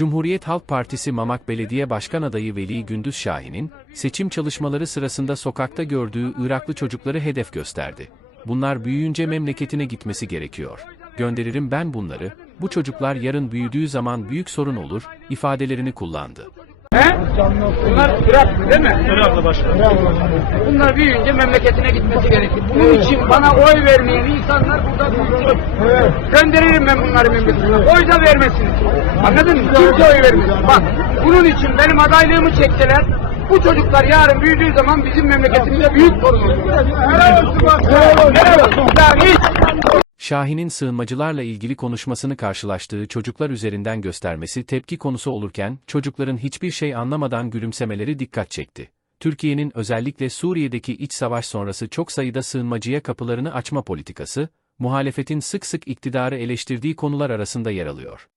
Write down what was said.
Cumhuriyet Halk Partisi Mamak Belediye Başkan Adayı Veli Gündüz Şahin'in, seçim çalışmaları sırasında sokakta gördüğü Iraklı çocukları hedef gösterdi. Bunlar büyüyünce memleketine gitmesi gerekiyor. Gönderirim ben bunları, bu çocuklar yarın büyüdüğü zaman büyük sorun olur, ifadelerini kullandı. He? Bunlar Irak değil mi? Iraklı başkanım. Bunlar büyüyünce memleketine gitmesi gerekir. Bunun için bana oy vermeyen insanlar burada dursun. Gönderirim ben bunları memleketine. Oy da vermesiniz. Anladın mı? Kimse oy vermesin. Bak bunun için benim adaylığımı çektiler. Bu çocuklar yarın büyüdüğü zaman bizim memleketimizde büyük sorun olur. Helal olsun bak. Helal olsun. Ya hiç. Şahin'in sığınmacılarla ilgili konuşmasını karşılaştığı çocuklar üzerinden göstermesi tepki konusu olurken, çocukların hiçbir şey anlamadan gülümsemeleri dikkat çekti. Türkiye'nin özellikle Suriye'deki iç savaş sonrası çok sayıda sığınmacıya kapılarını açma politikası, muhalefetin sık sık iktidarı eleştirdiği konular arasında yer alıyor.